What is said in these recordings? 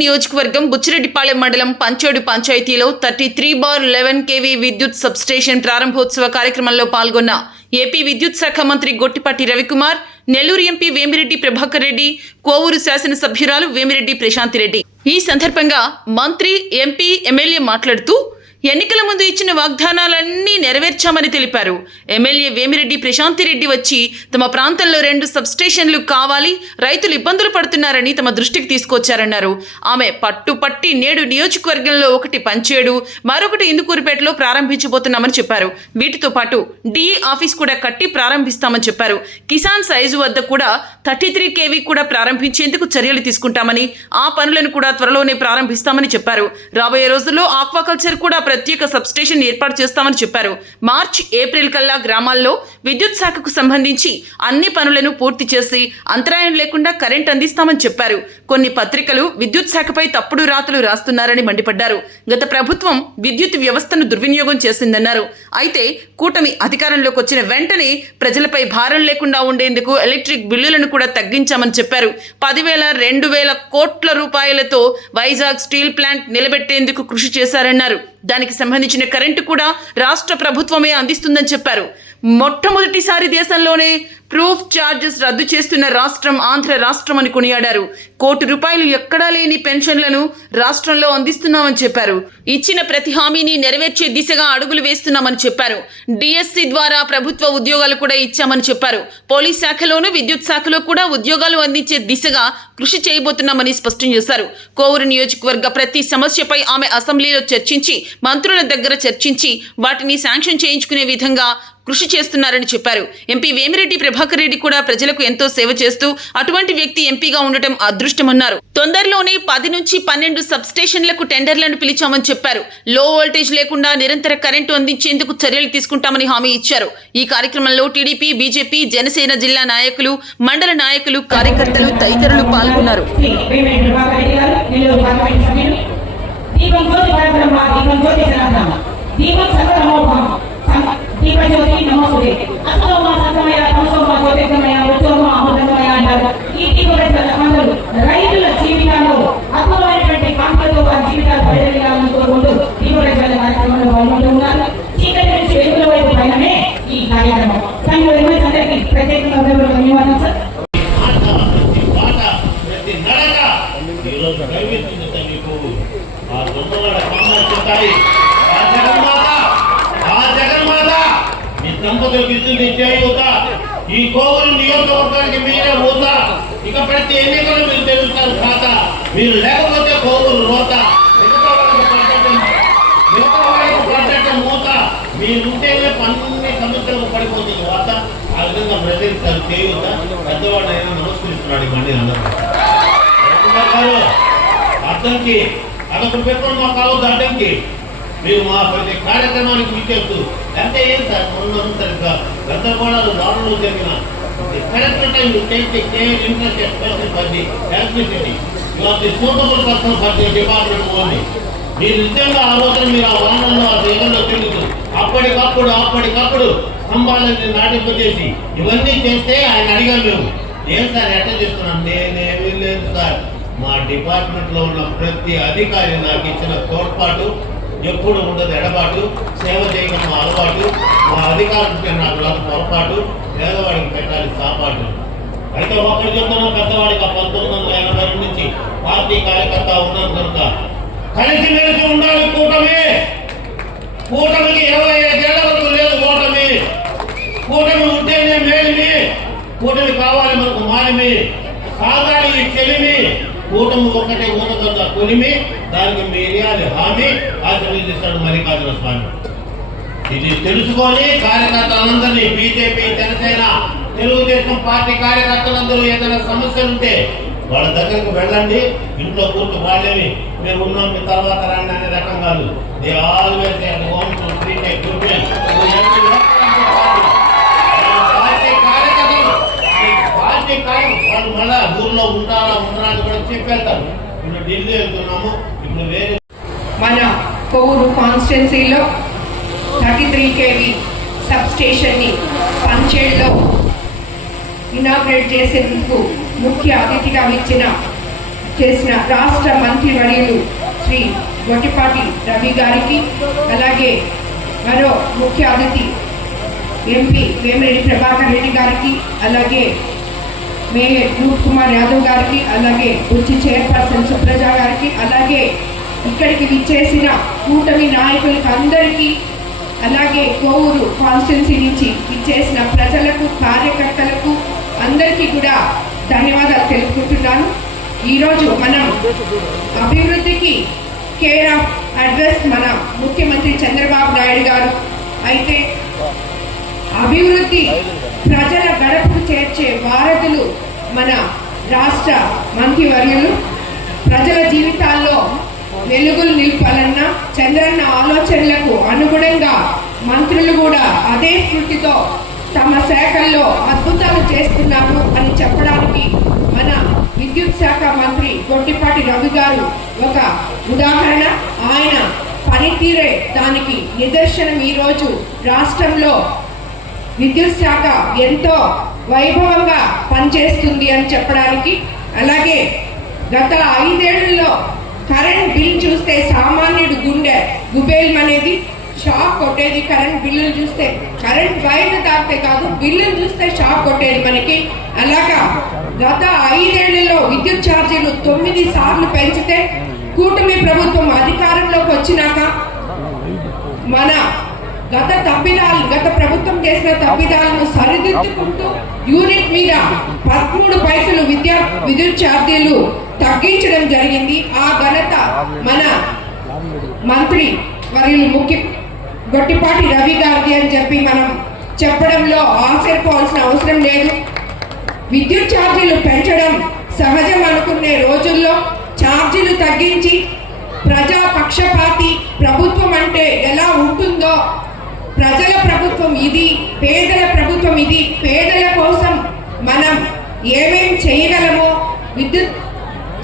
నియోజకవర్గం బుచ్చిరెడ్డిపాలెం మండలం పంచోడు పంచాయతీలో thirty three bar eleven KV విద్యుత్ సబ్స్టేషన్ ప్రారంభోత్సవ కార్యక్రమంలో పాల్గొన్న ఏపీ విద్యుత్ శాఖ మంత్రి గొట్టిపాటి రవికుమార్ నెల్లూరు ఎంపీ వేమిరెడ్డి ప్రభాకర్ రెడ్డి కోవూరు శాసనసభ్యురాలు వేమిరెడ్డి ప్రశాంతిరెడ్డి. ఈ సందర్భంగా మంత్రి ఎంపీ ఎమ్మెల్యే మాట్లాడుతూ ఎన్నికల ముందు ఇచ్చిన వాగ్దానాలన్నీ నెరవేర్చామని తెలిపారు. ఎమ్మెల్యే వేమిరెడ్డి ప్రశాంతిరెడ్డి వచ్చి తమ ప్రాంతంలో రెండు సబ్స్టేషన్లు కావాలి రైతులు ఇబ్బందులు పడుతున్నారని తమ దృష్టికి తీసుకొచ్చారన్నారు. ఆమె పట్టుపట్టి నేడు నియోజకవర్గంలో ఒకటి పంచేడు మరొకటి ఇందుకూరుపేటలో ప్రారంభించబోతున్నామని చెప్పారు. వీటితో పాటు డిఈ ఆఫీస్ కూడా కట్టి ప్రారంభిస్తామని చెప్పారు. కిసాన్ సైజు వద్ద కూడా థర్టీ త్రీ కేవీ కూడా ప్రారంభించేందుకు చర్యలు తీసుకుంటామని ఆ పనులను కూడా త్వరలోనే ప్రారంభిస్తామని చెప్పారు. రాబోయే రోజుల్లో ఆక్వాకల్చర్ కూడా ప్రత్యేక సబ్స్టేషన్ ఏర్పాటు చేస్తామని చెప్పారు. మార్చ్ ఏప్రిల్ కల్లా గ్రామాల్లో విద్యుత్ శాఖకు సంబంధించి అన్ని పనులను పూర్తి చేసి అంతరాయం లేకుండా కరెంట్ అందిస్తామని చెప్పారు. కొన్ని పత్రికలు విద్యుత్ శాఖపై తప్పుడు రాతలు రాస్తున్నారని మండిపడ్డారు. గత ప్రభుత్వం విద్యుత్ వ్యవస్థను దుర్వినియోగం చేసిందన్నారు. అయితే కూటమి అధికారంలోకి వచ్చిన వెంటనే ప్రజలపై భారం లేకుండా ఉండేందుకు ఎలక్ట్రిక్ బిల్లులను కూడా తగ్గించామని చెప్పారు. పదివేల రెండు వేల కోట్ల రూపాయలతో వైజాగ్ స్టీల్ ప్లాంట్ నిలబెట్టేందుకు కృషి చేశారన్నారు. దానికి సంబంధించిన కరెంటు కూడా రాష్ట్ర ప్రభుత్వమే అందిస్తుందని చెప్పారు. మొట్టమొదటిసారి దేశంలోనే ప్రూఫ్ ఛార్జెస్ రద్దు చేస్తున్న రాష్ట్రం ఆంధ్ర రాష్ట్రం అని కొనియాడారు. కోటి రూపాయలు ఎక్కడా లేని పెన్షన్లను రాష్ట్రంలో అందిస్తున్నామని చెప్పారు. ఇచ్చిన ప్రతి హామీని నెరవేర్చే దిశగా అడుగులు వేస్తున్నామని చెప్పారు. డిఎస్సి ద్వారా ప్రభుత్వ ఉద్యోగాలు కూడా ఇచ్చామని చెప్పారు. పోలీస్ శాఖలోనూ విద్యుత్ శాఖలో కూడా ఉద్యోగాలు అందించే దిశగా కృషి చేయబోతున్నామని స్పష్టం చేశారు. కోవూరు నియోజకవర్గ ప్రతి సమస్యపై ఆమె అసెంబ్లీలో చర్చించి మంత్రుల దగ్గర చర్చించి వాటిని శాంక్షన్ చేయించుకునే విధంగా కృషి చేస్తున్నారని చెప్పారు. ఎంపీ వేమిరెడ్డి ప్రభాకర్ రెడ్డి కూడా ప్రజలకు ఎంతో సేవ చేస్తూ అటువంటి వ్యక్తి ఎంపీగా ఉండటం అదృష్టమన్నారు. తొందరలోనే పది నుంచి పన్నెండు సబ్ స్టేషన్లకు టెండర్లను పిలిచామని చెప్పారు. లో వోల్టేజ్ లేకుండా నిరంతర కరెంటు అందించేందుకు చర్యలు తీసుకుంటామని హామీ ఇచ్చారు. ఈ కార్యక్రమంలో టీడీపీ బీజేపీ జనసేన జిల్లా నాయకులు మండల నాయకులు కార్యకర్తలు తదితరులు పాల్గొన్నారు. దీపం దీపం జ్యోతి నమోసుదే అసోమ సత్యమయ తమసోమ జ్యోతిర్గమయ మృత్యోమ అమృతమయ అంటారు ఈ దీప అందరూ రైతుల జీవితాల్లో అద్భుతమైనటువంటి కాంతులతో వారి జీవితాలు పరిగణించాలని కోరుకుంటూ దీప కార్యక్రమంలో పాల్గొంటూ చీకటి నుంచి వెలుగుల వైపు పయనమే ఈ కార్యక్రమం థ్యాంక్ యూ వెరీ మచ్ అందరికీ ప్రత్యేకంగా ధన్యవాదాలు సార్ ఈరోజు ఇస్తుంది చేయూత ఈ కోవూరు నియోజకవర్గానికి మీరే ఊత ఇక ప్రతి ఎన్నికలు మీరు తెలుస్తారు ఖాత. మీరు లేకపోతే కోవూరు రోత మూత మీరుంటేనే పన్ని సమస్యలకు పడిపోతుంది వాత ఆ విధంగా ప్రజలు చేయూత పెద్దవాడు అయినా నమస్కరిస్తున్నాడు ఈ అందరూ. అర్థంకి. అదొక పెట్రోల్ మాకు కావద్దు అడ్డంకి మీరు మా ప్రతి కార్యక్రమానికి విచ్చేస్తూ అంటే ఏం సార్? మొన్న సరిగ్గా గందరగోళాలు దారులు జరిగిన correct time take care interest for the electricity suitable person for the department only మీరు నిజంగా ఆ రోజున మీరు ఆ వాహనంలో ఆ తిరుగుతూ అప్పటికప్పుడు అప్పటికప్పుడు స్తంభాలని నాటింపజేసి ఇవన్నీ చేస్తే ఆయన అడిగాం మేము ఏం సార్ ఎట్లా చేస్తున్నాం? నేనేమీ లేదు సార్. మా డిపార్ట్మెంట్లో ఉన్న ప్రతి అధికారి నాకు ఇచ్చిన తోడ్పాటు ఎప్పుడు ఉండదు ఎడబాటు సేవ చేయడం మా అలవాటు మా అధికారులకి నాకు పొరపాటు పేదవాడికి పెట్టాలి సాపాటు. అయితే ఒకటి చెప్తున్నా పెద్దవాడికి ఆ పంతొమ్మిది వందల ఎనభై రెండు నుంచి పార్టీ కార్యకర్త ఉన్నాను కనుక కలిసి మెలిసి ఉండాలి కూటమి. కూటమికి ఇరవై ఐదేళ్ళ వరకు లేదు కూటమి కూటమి ఉంటేనే మేలిమి. కూటమి కావాలి మనకు మాయమి సాగాలి చెలిమి. కూటమి ఒకటే ఉన్నదంతా కొలిమి దానికి మీరియాలి హామీ ఆశీర్వదిస్తాడు మల్లికార్జున స్వామి. ఇది తెలుసుకొని కార్యకర్తలందరినీ బీజేపీ జనసేన తెలుగుదేశం పార్టీ కార్యకర్తలందరూ ఏదైనా సమస్యలు ఉంటే వాళ్ళ దగ్గరకు వెళ్ళండి. ఇంట్లో కూర్చు వాళ్ళేమి మేము ఉన్నాం మీ తర్వాత రండి అనే రకం కాదు. They always home to treat A party కార్యకర్తలు ఈ పార్టీ కార్య వాళ్ళు మళ్ళా ఊర్లో ఉండాలా ఉండాలని కూడా చెప్పేళ్తారు ఇప్పుడు ఢిల్లీ వెళ్తున్నాము. ఇప్పుడు వేరే మన కొవ్వూరు కాన్స్టిట్యున్సీలో థర్టీ త్రీ కేవీ సబ్ స్టేషన్ని పంచేళ్ళలో ఇనాగ్రేట్ చేసేందుకు ముఖ్య అతిథిగా ఇచ్చిన చేసిన రాష్ట్ర మంత్రి వర్యులు శ్రీ గొట్టిపాటి రవి గారికి అలాగే మరో ముఖ్య అతిథి ఎంపీ వేమిరెడ్డి ప్రభాకర్ రెడ్డి గారికి అలాగే మేయర్ రూప్ కుమార్ యాదవ్ గారికి అలాగే ఉచ్చి చైర్పర్సన్ సుప్రజ గారికి అలాగే ఇక్కడికి విచ్చేసిన కూటమి నాయకులకు అందరికీ అలాగే కోవూరు కాన్స్టిట్యున్సీ నుంచి విచ్చేసిన ప్రజలకు కార్యకర్తలకు అందరికీ కూడా ధన్యవాదాలు తెలుపుకుంటున్నాను. ఈరోజు మనం అభివృద్ధికి కేర్ ఆఫ్ అడ్రస్ మన ముఖ్యమంత్రి చంద్రబాబు నాయుడు గారు. అయితే అభివృద్ధి ప్రజల గడపకు మన రాష్ట్ర మంత్రివర్యులు ప్రజల జీవితాల్లో వెలుగులు నిలపాలన్న చంద్రన్న ఆలోచనలకు అనుగుణంగా మంత్రులు కూడా అదే స్ఫూర్తితో తమ శాఖల్లో అద్భుతాలు చేస్తున్నారు అని చెప్పడానికి మన విద్యుత్ శాఖ మంత్రి గొట్టిపాటి రవి గారు ఒక ఉదాహరణ. ఆయన పనితీరే దానికి నిదర్శనం ఈరోజు రాష్ట్రంలో విద్యుత్ శాఖ ఎంతో వైభవంగా పనిచేస్తుంది అని చెప్పడానికి. అలాగే గత ఐదేళ్ళలో కరెంట్ బిల్ చూస్తే సామాన్యుడు గుండె గుబేల్ అనేది షాక్ కొట్టేది. కరెంట్ బిల్లులు చూస్తే కరెంట్ వైర్లు తాకితే కాదు బిల్లులు చూస్తే షాక్ కొట్టేది మనకి. అలాగా గత ఐదేళ్ళలో విద్యుత్ ఛార్జీలు తొమ్మిది సార్లు పెంచితే కూటమి ప్రభుత్వం అధికారంలోకి వచ్చినాక మన గత తప్పిదాలు గత ప్రభుత్వం చేసిన తప్పిదాలను సరిదిద్దుకుంటూ యూనిట్ మీద పదమూడు పైసలు విద్యా విద్యుత్ ఛార్జీలు తగ్గించడం జరిగింది. ఆ ఘనత మన మంత్రి మరియు ముఖ్య గొట్టిపాటి రవి గారిది అని చెప్పి మనం చెప్పడంలో ఆశ్చర్యపోవాల్సిన అవసరం లేదు. విద్యుత్ ఛార్జీలు పెంచడం సహజం అనుకునే రోజుల్లో ఛార్జీలు తగ్గించి ప్రజా పక్షపాతి ప్రభుత్వం అంటే ఎలా ఉంటుందో ప్రజల ప్రభుత్వం ఇది పేదల ప్రభుత్వం ఇది. పేదల కోసం మనం ఏమేం చేయగలమో విద్యుత్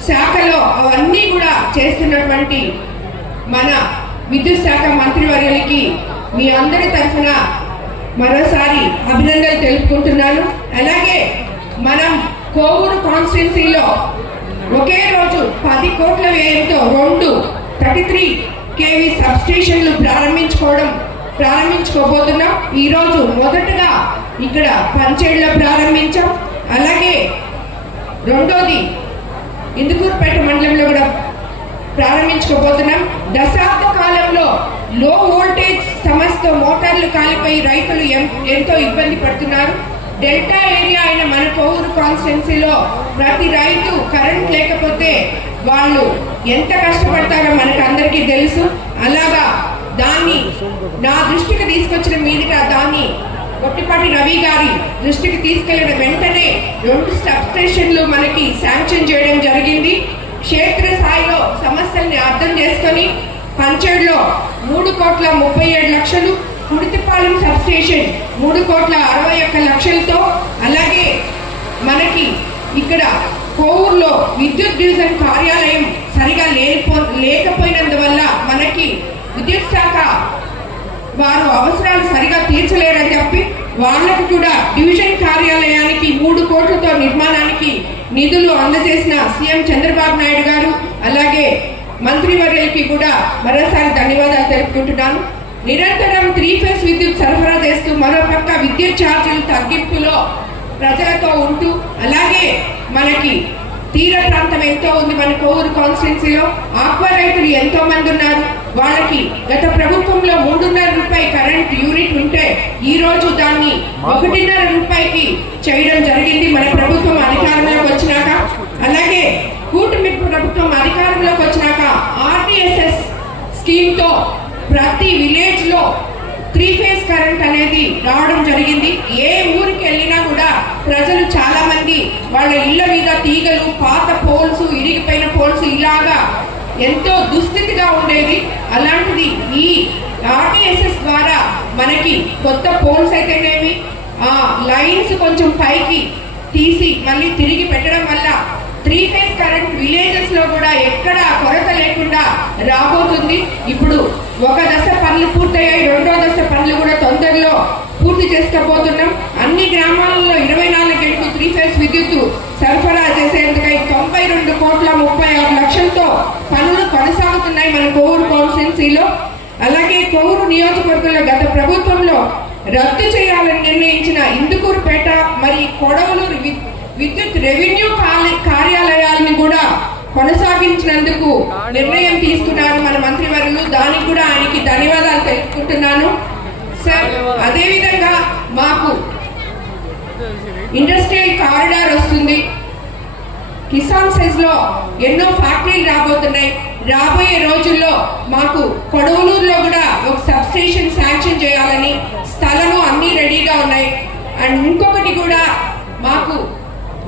శాఖలో అవన్నీ కూడా చేస్తున్నటువంటి మన విద్యుత్ శాఖ మంత్రివర్యులకి మీ అందరి తరఫున మరోసారి అభినందనలు తెలుపుకుంటున్నాను. అలాగే మనం కోవూరు కాన్స్టిట్యున్సీలో ఒకే రోజు పది కోట్ల వ్యయంతో రెండు థర్టీ త్రీ కేవీ సబ్స్టేషన్లు ప్రారంభించుకోవడం ప్రారంభించుకోబోతున్నాం. ఈరోజు మొదటగా ఇక్కడ పంచేడులో ప్రారంభించాం. అలాగే రెండోది ఇందుకూరుపేట మండలంలో కూడా ప్రారంభించుకోబోతున్నాం. దశాబ్ద కాలంలో లో వోల్టేజ్ సమస్యతో మోటార్లు కాలిపోయి రైతులు ఎంతో ఇబ్బంది పడుతున్నారు. డెల్టా ఏరియా అయిన మన కోవూరు కాన్స్టిట్యున్సీలో ప్రతి రైతు కరెంట్ లేకపోతే వాళ్ళు ఎంత కష్టపడతారో మనకు అందరికీ తెలుసు. అలాగా దాన్ని నా దృష్టికి తీసుకొచ్చిన మీదుగా దాన్ని కొట్టిపాటి రవి గారి దృష్టికి తీసుకెళ్ళిన వెంటనే రెండు సబ్ స్టేషన్లు మనకి శాంక్షన్ చేయడం జరిగింది. క్షేత్ర స్థాయిలో సమస్యల్ని అర్థం చేసుకొని పంచేడులో మూడు కోట్ల ముప్పై ఏడు లక్షలు కుడితిపాలెం సబ్ స్టేషన్ మూడు కోట్ల అరవై ఒక్క లక్షలతో అలాగే మనకి ఇక్కడ కోవూరులో విద్యుత్ డివిజన్ కార్యాలయం సరిగా లేకపో లేకపోయినందువల్ల మనకి విద్యుత్ శాఖ వారు అవసరాలు సరిగా తీర్చలేరని చెప్పి వాళ్ళకు కూడా డివిజన్ కార్యాలయానికి మూడు కోట్లతో నిర్మాణానికి నిధులు అందజేసిన సీఎం చంద్రబాబు నాయుడు గారు అలాగే మంత్రివర్యులకి కూడా మరోసారి ధన్యవాదాలు తెలుపుకుంటున్నాను. నిరంతరం త్రీ ఫేస్ విద్యుత్ సరఫరా చేస్తూ మరోపక్క విద్యుత్ ఛార్జీలు తగ్గింపులో ప్రజలతో ఉంటూ అలాగే మనకి తీర ప్రాంతం ఎంతో ఉంది మన కోవూరు కాన్స్టిట్యున్సీలో ఆక్వా రైతులు ఎంతో మంది ఉన్నారు. వాళ్ళకి గత ప్రభుత్వంలో మూడున్నర రూపాయి కరెంట్ యూనిట్ ఉంటే ఈ రోజు దాన్ని ఒకటిన్నర రూపాయికి చేయడం జరిగింది మన ప్రభుత్వం అధికారంలోకి వచ్చినాక. అలాగే కూటమి ప్రభుత్వం అధికారంలోకి వచ్చినాక ఆర్టీఎస్ఎస్ స్కీమ్తో ప్రతి విలేజ్లో త్రీ ఫేజ్ కరెంట్ అనేది రావడం జరిగింది. ఏ ఊరికి వెళ్ళినా కూడా ప్రజలు చాలా మంది వాళ్ళ ఇళ్ళ మీద తీగలు పాత పోల్స్ ఇరిగిపోయిన పోల్స్ ఇలాగా ఎంతో దుస్థితిగా ఉండేది. అలాంటిది ఈ ఆర్టీఎస్ఎస్ ద్వారా మనకి కొత్త పోల్స్ అయితేనేమి ఆ లైన్స్ కొంచెం పైకి తీసి మళ్ళీ తిరిగి పెట్టడం వల్ల త్రీ ఫేజ్ కరెంట్ విలేజెస్లో కూడా ఎక్కడ కొరత లేకుండా రాబోతుంది. ఇప్పుడు ఒక దశ పనులు పూర్తయ్యాయి. రెండో దశ పనులు కూడా తొందరలో పూర్తి చేసుకోబోతున్నాం. అన్ని గ్రామాలలో ఇరవై నాలుగు గంటలు త్రీ ఫేజ్ విద్యుత్ సరఫరా చేసేందుకై తొంభై రెండు కోట్ల ముప్పై ఆరు లక్షలతో పనులు కొనసాగుతున్నాయి మన కోవూరు కాన్స్టిట్యున్సీలో. అలాగే కోవూరు నియోజకవర్గంలో గత ప్రభుత్వంలో రద్దు చేయాలని నిర్ణయించిన ఇందుకూరుపేట మరి కొడవలూరు వి- విద్యుత్ రెవెన్యూ కార్యాలయాలను కూడా కొనసాగించినందుకు నిర్ణయం తీసుకున్నారు మన మంత్రివర్యులు. దానికి కూడా ఆయనకి ధన్యవాదాలు తెలుపుకుంటున్నాను. సార్ అదేవిధంగా మాకు ఇండస్ట్రియల్ కారిడార్ వస్తుంది. కిసాన్ సెజ్లో ఎన్నో ఫ్యాక్టరీలు రాబోతున్నాయి. రాబోయే రోజుల్లో మాకు కొడవలూరులో కూడా ఒక సబ్స్టేషన్ శాంక్షన్ చేయాలని స్థలము అన్నీ రెడీగా ఉన్నాయి. అండ్ ఇంకొకటి కూడా మాకు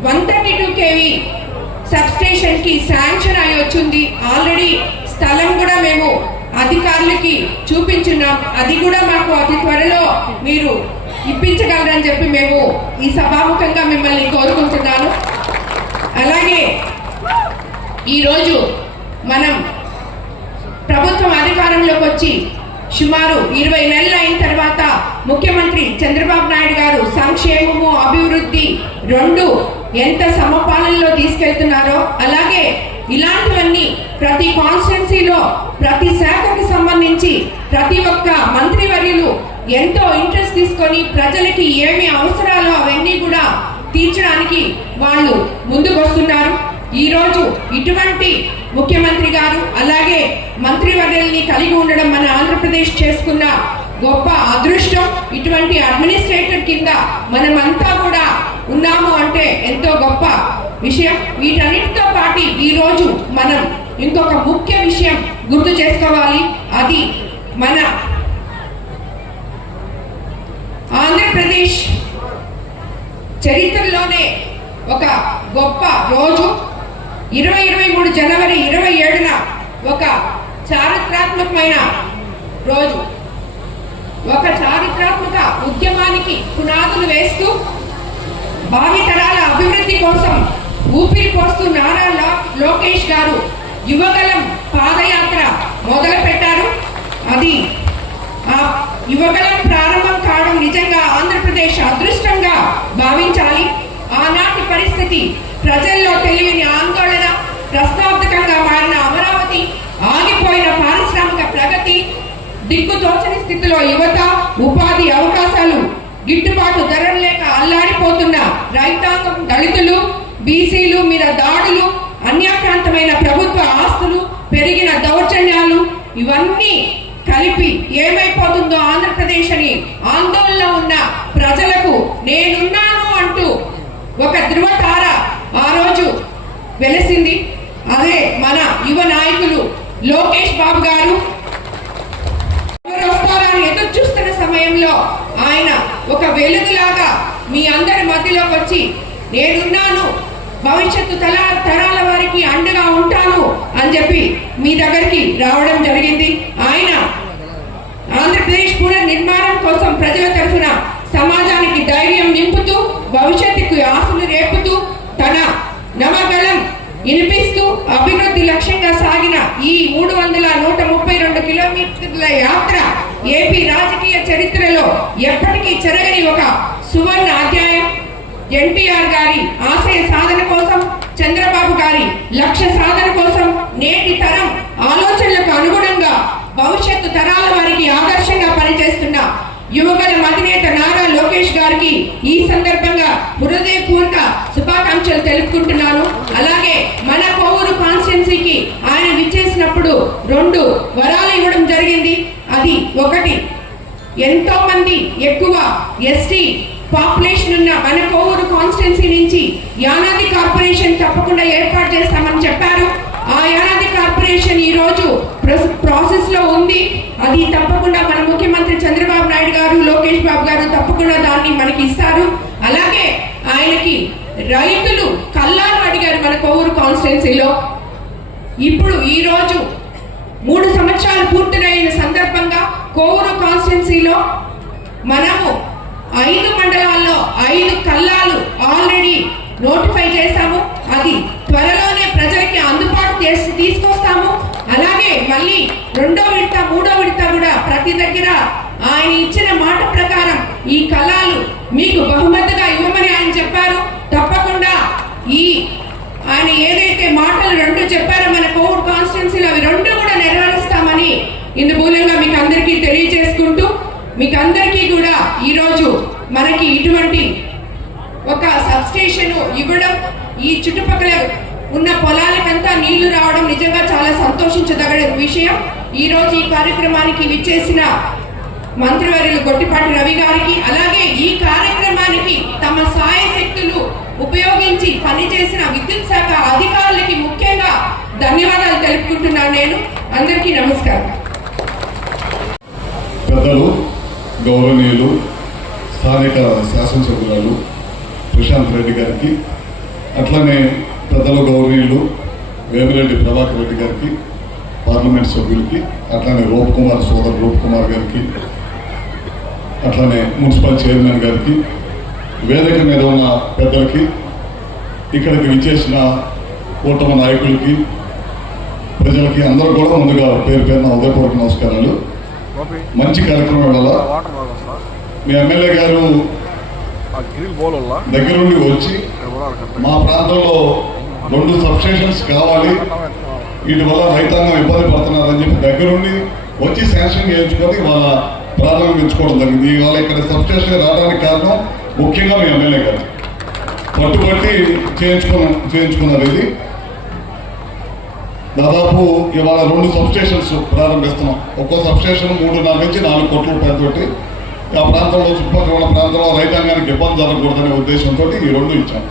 వన్ థర్టీ టూ కేవీ సబ్స్టేషన్కి శాంక్షన్ అయి వచ్చింది. ఆల్రెడీ స్థలం కూడా మేము అధికారులకి చూపించున్నాం. అది కూడా మాకు అతి త్వరలో మీరు ఇప్పించగలరని చెప్పి మేము ఈ సభాముఖంగా మిమ్మల్ని కోరుకుంటున్నాను. అలాగే ఈరోజు మనం ప్రభుత్వం అధికారంలోకి వచ్చి సుమారు ఇరవై నెలలు అయిన తర్వాత ముఖ్యమంత్రి చంద్రబాబు నాయుడు గారు సంక్షేమము అభివృద్ధి రెండు ఎంత సమపాలనలో తీసుకెళ్తున్నారో అలాగే ఇలాంటివన్నీ ప్రతి కాన్స్టిట్యున్సీలో ప్రతి శాఖకి సంబంధించి ప్రతి ఒక్క మంత్రివర్యులు ఎంతో ఇంట్రెస్ట్ తీసుకొని ప్రజలకి ఏమి అవసరాలో అవన్నీ కూడా తీర్చడానికి వాళ్ళు ముందుకు వస్తున్నారు ఈ రోజు ఇటువంటి ముఖ్యమంత్రి గారు అలాగే మంత్రివర్యుల్ని కలిగి ఉండడం మన ఆంధ్రప్రదేశ్ చేసుకున్న గొప్ప అదృష్టం. ఇటువంటి అడ్మినిస్ట్రేటర్ కింద మనమంతా కూడా ఉన్నాము అంటే ఎంతో గొప్ప విషయం వీటన్నిటితో పాటు ఈ రోజు మనం ఇంకొక ముఖ్య విషయం గుర్తు చేసుకోవాలి. అది మన ఆంధ్రప్రదేశ్ చరిత్రలోనే ఒక గొప్ప రోజు. ఇరవై ఇరవై మూడు జనవరి ఇరవై ఏడున ఒక చారిత్రాత్మకమైన రోజు. ఒక చారిత్రాత్మక ఉద్యమానికి పునాదులు వేస్తూ భావితరాల అభివృద్ధి కోసం ఊపిరి పోస్తూ నారా లోకేష్ గారు యువగలం పాదయాత్ర మొదలు పెట్టారు అది ఆ యువగలం ప్రారంభం కావడం నిజంగా ఆంధ్రప్రదేశ్ అదృష్టంగా భావించాలి. ఆనాటి పరిస్థితి ప్రజల్లో తెలియని ఆందోళన ప్రశ్నార్థకంగా మారిన అమరావతి ఆగిపోయిన పారిశ్రామిక ప్రగతి దిక్కుతోచని స్థితిలో యువత ఉపాధి అవకాశాలు గిట్టుబాటు ధరలు లేక అల్లాడిపోతున్న రైతాంగం దళితులు బీసీలు మీద దాడులు అన్యాక్రాంతమైన ప్రభుత్వ ఆస్తులు పెరిగిన దౌర్జన్యాలు ఇవన్నీ కలిపి ఏమైపోతుందో ఆంధ్రప్రదేశ్ అని ఆందోళనలో ఉన్న ప్రజలకు నేనున్నాను అంటూ ఒక ధృవతార ఆ రోజు వెలిసింది. అదే మన యువ నాయకులు లోకేష్ బాబు గారు. ఎవరు వస్తారని ఎదురు చూస్తున్న సమయంలో ఆయన ఒక వెలుగులాగా మీ అందరి మధ్యలోకి వచ్చి నేనున్నాను భవిష్యత్తు తల తరాల వారికి అండగా ఉంటాను అని చెప్పి మీ దగ్గరికి రావడం జరిగింది. ఆయన ఆంధ్రప్రదేశ్ పునర్నిర్మాణం కోసం ప్రజల తరఫున సమాజానికి ధైర్యం నింపుతూ భవిష్యత్తుకు ఆశలు రేపుతూ తన నవగలం వినిపిస్తూ అభివృద్ధి లక్ష్యంగా సాగిన ఈ మూడు వందల నూట ముప్పై రెండు కిలోమీటర్ల యాత్ర ఏపీ రాజకీయ చరిత్రలో ఎప్పటికీ చెరగని ఒక సువర్ణ అధ్యాయం. ఎన్టీఆర్ గారి ఆశయ సాధన కోసం చంద్రబాబు గారి లక్ష్య సాధన కోసం నేటి తరం ఆలోచనలకు అనుగుణంగా భవిష్యత్తు తరాల వారికి ఆదర్శంగా పనిచేస్తున్న యువగల అధినేత నారా లోకేష్ గారికి ఈ సందర్భంగా హృదయపూర్వక శుభాకాంక్షలు తెలుపుకుంటున్నాను. అలాగే మన కోవూరు కాన్స్టిట్యున్సీకి ఆయన విచ్చేసినప్పుడు రెండు వరాలు ఇవ్వడం జరిగింది. అది ఒకటి ఎంతో మంది ఎక్కువ ఎస్టీ పాపులేషన్ ఉన్న మన కోవూరు కాన్స్టిట్యున్సీ నుంచి యానాది కార్పొరేషన్ తప్పకుండా ఏర్పాటు చేస్తామని చెప్పారు. ఆ యానాది కార్పొరేషన్ ఈ రోజు ప్రాసెస్లో ఉంది. అది తప్పకుండా మన ముఖ్యమంత్రి చంద్రబాబు నాయుడు గారు లోకేష్ బాబు గారు తప్పకుండా దాన్ని మనకి ఇస్తారు. అలాగే ఆయనకి రైతులు కల్లారు అడిగారు మన కోవూరు కాన్స్టిట్యున్సీలో ఇప్పుడు ఈ రోజు మూడు సంవత్సరాలు పూర్తయిన సందర్భంగా కోవూరు కాన్స్టిట్యున్సీలో మనము ఐదు మండలాల్లో ఐదు కల్లాలు ఆల్రెడీ నోటిఫై చేశాము. అది త్వరలోనే ప్రజలకి అందుబాటు చేసి తీసుకొస్తాము. అలాగే మళ్ళీ రెండో విడత మూడో విడత కూడా ప్రతి దగ్గర ఆయన ఇచ్చిన మాట ప్రకారం ఈ కళాలు మీకు బహుమతిగా ఇవ్వమని ఆయన చెప్పారు. తప్పకుండా ఈ ఆయన ఏదైతే మాటలు రెండు చెప్పారో మన కోవిడ్ కాన్స్టిట్యున్సీలో అవి రెండు కూడా నెరవేరుస్తామని ఇందు మూలంగా మీకు అందరికీ తెలియజేసుకుంటూ మీకు అందరికీ కూడా ఈరోజు మనకి ఇటువంటి ఒక సబ్స్టేషన్ ఇవ్వడం ఈ చుట్టుపక్కల ఉన్న పొలాలకంతా నీళ్ళు రావడం నిజంగా చాలా సంతోషించదగడ విషయం. ఈరోజు ఈ కార్యక్రమానికి విచ్చేసిన మంత్రివర్యులు గొట్టిపాటి రవి గారికి అలాగే ఈ కార్యక్రమానికి తమ సాయ శక్తులు ఉపయోగించి పనిచేసిన విద్యుత్ శాఖ అధికారులకి ముఖ్యంగా ధన్యవాదాలు తెలుపుకుంటున్నాను నేను. అందరికీ నమస్కారం. గౌరవనీయులు స్థానిక శాసనసభ్యులు ప్రశాంత్ రెడ్డి గారికి అట్లనే పెద్దలు గౌరవనీయులు వేమిరెడ్డి ప్రభాకర్ రెడ్డి గారికి పార్లమెంట్ సభ్యులకి అట్లనే రూప్ కుమార్ సోదరు రూప్ కుమార్ గారికి అట్లనే మున్సిపల్ చైర్మన్ గారికి వేదిక మీద ఉన్న పెద్దలకి ఇక్కడికి విచ్చేసిన కూటమి నాయకులకి ప్రజలకి అందరూ కూడా ముందుగా పేరు పేరున ఉదయపూర్వక నమస్కారాలు. మంచి కార్యక్రమం మీ ఎమ్మెల్యే గారు దగ్గరుండి వచ్చి మా ప్రాంతంలో రెండు సబ్స్టేషన్స్ కావాలి. వీటి వల్ల రైతాంగం ఇబ్బంది పడుతున్నారని చెప్పి దగ్గరుండి వచ్చి శాంక్షన్ చేయించుకొని వాళ్ళ ప్రారంభించుకోవడం జరిగింది. ఇవాళ ఇక్కడ సబ్స్టేషన్ రావడానికి కారణం ముఖ్యంగా మీ ఎమ్మెల్యే గారు. పట్టుబట్టి చేయించుకున్న చేయించుకున్నారు ఇది. దాదాపు ఇవాళ రెండు సబ్స్టేషన్స్ ప్రారంభిస్తున్నాం ఒక్కో సబ్స్టేషన్ మూడున్నర నుంచి నాలుగు కోట్ల రూపాయలతోటి ఆ ప్రాంతంలో చుట్టుపక్కల ఉన్న ప్రాంతంలో రైతాంగానికి ఇబ్బంది జరగకూడదనే ఉద్దేశంతో ఈ రెండు ఇచ్చాం.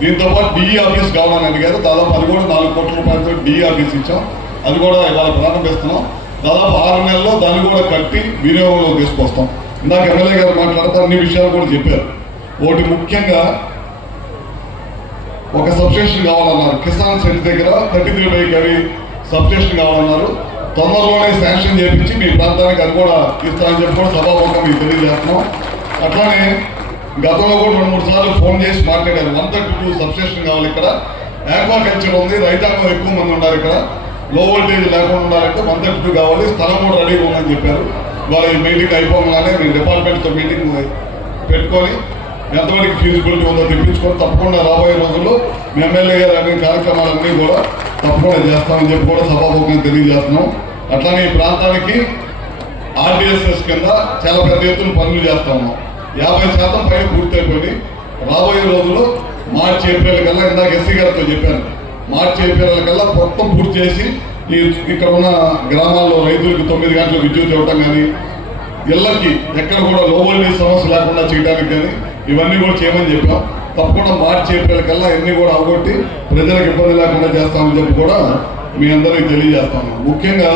దీంతోపాటు డిఈ ఆఫీస్ కావాలని అడిగారు దాదాపు అది కూడా నాలుగు కోట్ల రూపాయలతో డిఈ ఆఫీస్ ఇచ్చాం. అది కూడా ఇవాళ ప్రారంభిస్తున్నాం దాదాపు ఆరు నెలల్లో దాన్ని కూడా కట్టి వినియోగంలో తీసుకొస్తాం. ఇందాక ఎమ్మెల్యే గారు మాట్లాడుతూ అన్ని విషయాలు కూడా చెప్పారు. ఒకటి ముఖ్యంగా ఒక సబ్స్టేషన్ కావాలన్నారు. కిసాన్ సెంటర్ దగ్గర థర్టీ త్రీ బై సబ్స్టేషన్ కావాలన్నారు తొందరలోనే శాంక్షన్ చేపించి మీ ప్రాంతానికి అది కూడా ఇస్తామని చెప్పి కూడా సభాముఖం మీకు తెలియజేస్తున్నాం. అట్లానే గతంలో కూడా రెండు మూడు సార్లు ఫోన్ చేసి మాట్లాడారు. వన్ థర్టీ టూ సబ్స్టేషన్ కావాలి ఇక్కడ. ఆక్వాకల్చర్ ఉంది రైతాంగం ఎక్కువ మంది ఉన్నారు ఇక్కడ. లో వోల్టేజ్ లేకుండా ఉండాలంటే వన్ థర్టీ టూ కావాలి స్థలం కూడా రెడీగా ఉందని చెప్పారు. వాళ్ళ ఈ మీటింగ్ అయిపోగానే మీ డిపార్ట్మెంట్తో మీటింగ్ పెట్టుకొని ఎంతవరకు ఫీజిబిలిటీ ఉందో తెప్పించుకొని తప్పకుండా రాబోయే రోజుల్లో మీ ఎమ్మెల్యే గారు అన్ని కార్యక్రమాలన్నీ కూడా తప్పకుండా చేస్తామని చెప్పి కూడా సభాముఖంగా తెలియజేస్తున్నాం. అట్లానే ఈ ప్రాంతానికి ఆర్డిఎస్ఎస్ కింద చాలా పెద్ద ఎత్తున పనులు చేస్తా ఉన్నాం. యాభై శాతం పైన పూర్తయిపోయి రాబోయే రోజుల్లో మార్చి ఏప్రిల్ కల్లా ఇందాక ఎస్సీ గారితో చెప్పాను. మార్చి ఏప్రిల్ కల్లా మొత్తం పూర్తి చేసి ఈ ఇక్కడ ఉన్న గ్రామాల్లో రైతులకు తొమ్మిది గంటల విద్యుత్ ఇవ్వటం కానీ ఇళ్ళకి ఎక్కడ కూడా లో సమస్య లేకుండా చేయడానికి కానీ ఇవన్నీ కూడా చేయమని చెప్పాం. తప్పకుండా మార్చి ఏప్రిల్ కల్లా ఇవన్నీ కూడా అవగొట్టి ప్రజలకు ఇబ్బంది లేకుండా చేస్తామని చెప్పి కూడా మీ అందరికీ తెలియజేస్తాము. ముఖ్యంగా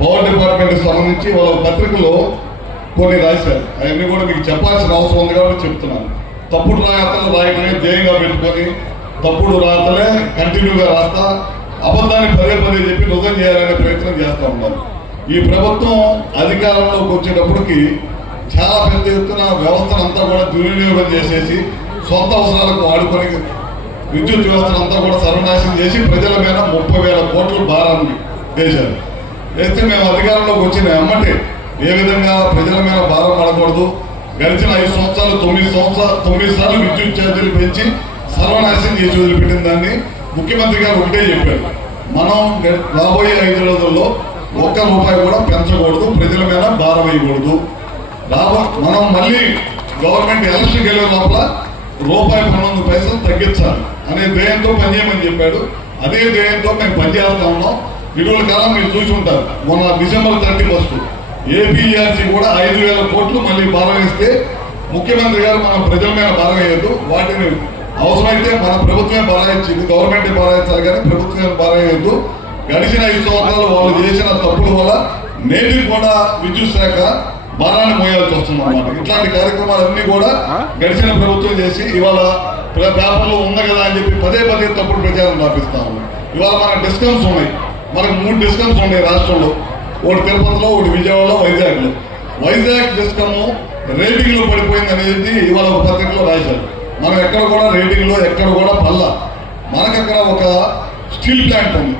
పవర్ డిపార్ట్మెంట్కి సంబంధించి వాళ్ళ పత్రికలో కొన్ని రాశారు. అవన్నీ కూడా మీకు చెప్పాల్సిన అవసరం ఉంది కాబట్టి చెప్తున్నాను. తప్పుడు రాతలు రాయటమే ధ్యేయంగా పెట్టుకొని తప్పుడు రాతలే కంటిన్యూగా రాస్తా అబద్ధాన్ని పదే పదే చెప్పి నిజం చేయాలనే ప్రయత్నం చేస్తూ ఉన్నారు. ఈ ప్రభుత్వం అధికారంలోకి వచ్చేటప్పటికి చాలా పెద్ద ఎత్తున వ్యవస్థను అంతా కూడా దుర్వినియోగం చేసేసి సొంత అవసరాలకు వాడుకొని విద్యుత్ వ్యవస్థను అంతా కూడా సర్వనాశనం చేసి ప్రజల మీద ముప్పై వేల కోట్ల భారాన్ని వేశారు. వేస్తే మేము అధికారంలోకి వచ్చిన ఎమ్మటే ఏ విధంగా ప్రజల మీద భారం పడకూడదు. గడిచిన ఐదు సంవత్సరాలు తొమ్మిది సంవత్సరాలు తొమ్మిది సార్లు విద్యుత్ ఛార్జీలు పెంచి సర్వనాశనం చేసి వదిలిపెట్టిన దాన్ని ముఖ్యమంత్రి గారు ఒకటే చెప్పారు. మనం గ- రాబోయే ఐదు రోజుల్లో ఒక్క రూపాయి కూడా పెంచకూడదు ప్రజల మీద భారం వేయకూడదు. రాబో మనం మళ్ళీ గవర్నమెంట్ ఎలక్షన్ గెలిచిన లోపల రూపాయి పన్నెండు పైసలు తగ్గించాలి. అనే ధ్యేయంతో పనిచేయమని చెప్పాడు. అదే ధ్యేయంతో మేము పనిచేస్తా ఉన్నాం. ఇటీవల కాలం మీరు చూసి ఉంటారు. మొన్న డిసెంబర్ థర్టీ ఫస్ట్ ఏపీఆర్సీ కూడా ఐదు వేల కోట్లు మళ్ళీ భారం ఇస్తే ముఖ్యమంత్రి గారు మన ప్రజల మీద భారం వేయద్దు. వాటిని అవసరమైతే మన ప్రభుత్వమే భారాయించింది గవర్నమెంట్ భారాయించాలి కానీ ప్రభుత్వమే భారాయద్దు గడిచిన ఐదు సంవత్సరాలు వాళ్ళు చేసిన తప్పుల వల్ల నేటికి కూడా విద్యుత్ శాఖ భారాన్ని మోయాల్సి వస్తుంది అన్నమాట. ఇట్లాంటి కార్యక్రమాలన్నీ కూడా గడిచిన ప్రభుత్వం చేసి ఇవాళ ప్ర- పేపర్లో ఉంది కదా అని చెప్పి పదే పదే తప్పుడు ప్రచారం రాపిస్తాము ఇవాళ మన డిస్కమ్స్ ఉన్నాయి. మనకు మూడు డిస్కమ్స్ ఉన్నాయి రాష్ట్రంలో. ఒకటి తిరుపతిలో ఒకటి విజయవాడలో వైజాగ్లో. వైజాగ్ డిస్కమ్ రేటింగ్లో పడిపోయింది అనేది ఇవాళ ఒక పత్రికలో రాశారు. మనం ఎక్కడ కూడా రేటింగ్లో ఎక్కడ కూడా పల్ల మనకు అక్కడ ఒక స్టీల్ ప్లాంట్ ఉంది.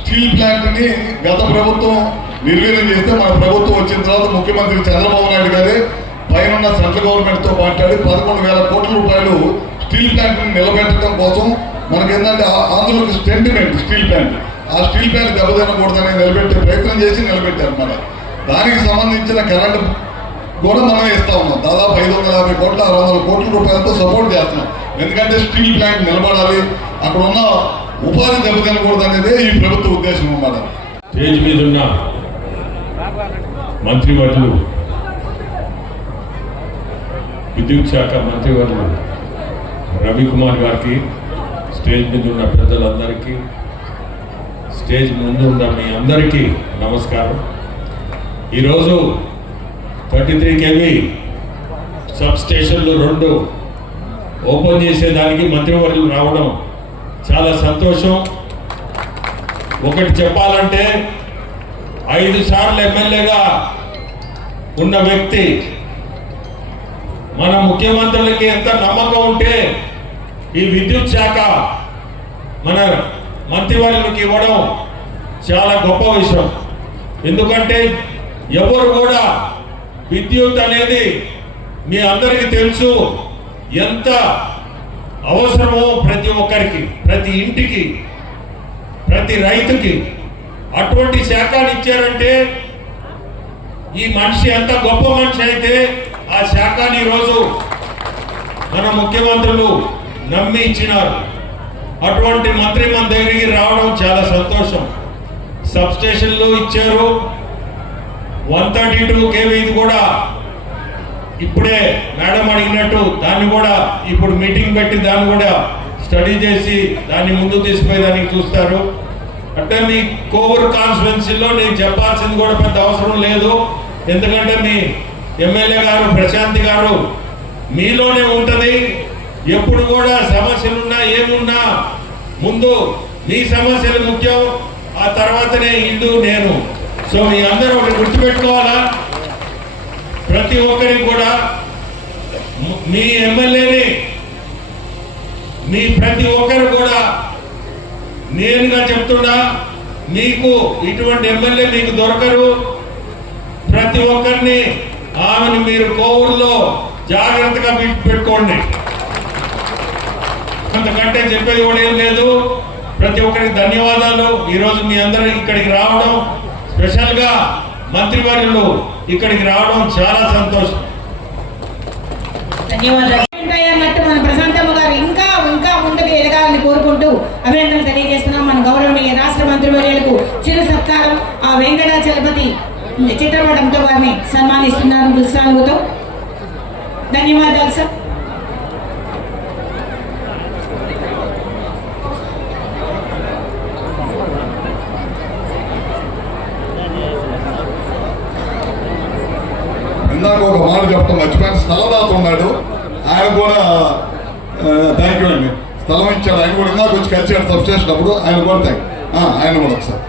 స్టీల్ ప్లాంట్ని గత ప్రభుత్వం నిర్వీర్యం చేస్తే మన ప్రభుత్వం వచ్చిన తర్వాత ముఖ్యమంత్రి చంద్రబాబు నాయుడు గారే పైన సెంట్రల్ గవర్నమెంట్తో మాట్లాడి పదకొండు వేల కోట్ల రూపాయలు స్టీల్ ప్లాంట్ని నిలబెట్టడం కోసం మనకి ఏంటంటే ఆ- సెంటిమెంట్ స్టీల్ ప్లాంట్. ఆ స్టీల్ ప్లాంట్ దెబ్బతినకూడదని నిలబెట్టే ప్రయత్నం చేసి నిలబెట్టారు మన దానికి సంబంధించిన కరెంటు కూడా మనం ఇస్తా ఉన్నాం. దాదాపు ఐదు వందల యాభై కోట్ల ఆరు వందల కోట్ల రూపాయలతో సపోర్ట్ చేస్తున్నాం. ఎందుకంటే స్టీల్ ప్లాంట్ నిలబడాలి అక్కడ ఉన్న ఉపాధి దెబ్బతినకూడదు అనేదే ఈ ప్రభుత్వ ఉద్దేశం అన్నమాట. స్టేజ్ మీద ఉన్న మంత్రివర్యులు విద్యుత్ శాఖ మంత్రివర్యులు రవికుమార్ గారికి స్టేజ్ మీద ఉన్న పెద్దలందరికీ స్టేజ్ ముందు ఉన్న మీ అందరికీ నమస్కారం. ఈరోజు థర్టీ త్రీ కేవీ సబ్ స్టేషన్లు రెండు ఓపెన్ చేసేదానికి మంత్రివర్యులు రావడం చాలా సంతోషం. ఒకటి చెప్పాలంటే ఐదు సార్లు ఎమ్మెల్యేగా ఉన్న వ్యక్తి మన ముఖ్యమంత్రులకి ఎంత నమ్మకం ఉంటే ఈ విద్యుత్ శాఖ మన మంత్రివర్యులకి ఇవ్వడం చాలా గొప్ప విషయం. ఎందుకంటే ఎవరు కూడా విద్యుత్ అనేది మీ అందరికీ తెలుసు ఎంత అవసరమో ప్రతి ఒక్కరికి ప్రతి ఇంటికి ప్రతి రైతుకి అటువంటి శాఖను ఇచ్చారంటే ఈ మనిషి ఎంత గొప్ప మనిషి అయితే ఆ శాఖని ఈరోజు మన ముఖ్యమంత్రులు నమ్మి ఇచ్చినారు. అటువంటి మంత్రి మన దగ్గరికి రావడం చాలా సంతోషం. సబ్స్టేషన్లు ఇచ్చారు. వన్ థర్టీ టూ కేవీది కూడా ఇప్పుడే మేడం అడిగినట్టు దాన్ని కూడా ఇప్పుడు మీటింగ్ పెట్టి దాన్ని కూడా స్టడీ చేసి దాన్ని ముందు తీసుకుపోయేదానికి చూస్తారు. అంటే మీ కోవూరు కాన్స్టిట్యున్సీలో నేను చెప్పాల్సింది కూడా పెద్ద అవసరం లేదు. ఎందుకంటే మీ ఎమ్మెల్యే గారు ప్రశాంతి గారు మీలోనే ఉంటుంది. ఎప్పుడు కూడా సమస్యలున్నా ఏమున్నా ముందు మీ సమస్యలు ముఖ్యం. ఆ తర్వాతనే ఇల్లు నేను. సో మీ అందరూ ఒకటి గుర్తుపెట్టుకోవాలా? ప్రతి ఒక్కరికి కూడా మీ ఎమ్మెల్యేని మీ ప్రతి ఒక్కరు కూడా నేనుగా చెప్తున్నా మీకు ఇటువంటి ఎమ్మెల్యే మీకు దొరకరు. ప్రతి ఒక్కరిని ఆమెను మీరు కోవూరులో జాగ్రత్తగా పెట్టుకోండి. అంతకంటే చెప్పేది కూడా ఏం లేదు. ప్రతి ఒక్కరికి ధన్యవాదాలు. ఈరోజు మీ అందరూ ఇక్కడికి రావడం స్పెషల్గా మంత్రివర్యులు ఇక్కడికి రావడం చాలా సంతోషం. ధన్యవాదాలు ఉంటాయి అన్నట్టు మన ప్రశాంతమ్మ గారు ఇంకా ఇంకా ముందుకు ఎదగాలని కోరుకుంటూ అభినందనలు తెలియజేస్తున్నాం మన గౌరవనీయ రాష్ట్ర మంత్రివర్యులకు చిరు సత్కారం ఆ వెంకటాచలపతి చిత్రపటంతో వారిని సన్మానిస్తున్నారు మృత్సాంగుతో ధన్యవాదాలు సార్. ఇందాక ఒక మాట చెప్తాం మర్చిపోయిన. స్థలదాత ఉన్నాడు. ఆయన కూడా థ్యాంక్ యూ అండి. స్థలం ఇచ్చాడు. ఆయన కూడా ఇందాక వచ్చి కలిసాడు సబ్ స్టేషన్ అప్పుడు ఆయన కూడా థ్యాంక్ ఆయన కూడా ఒకసారి.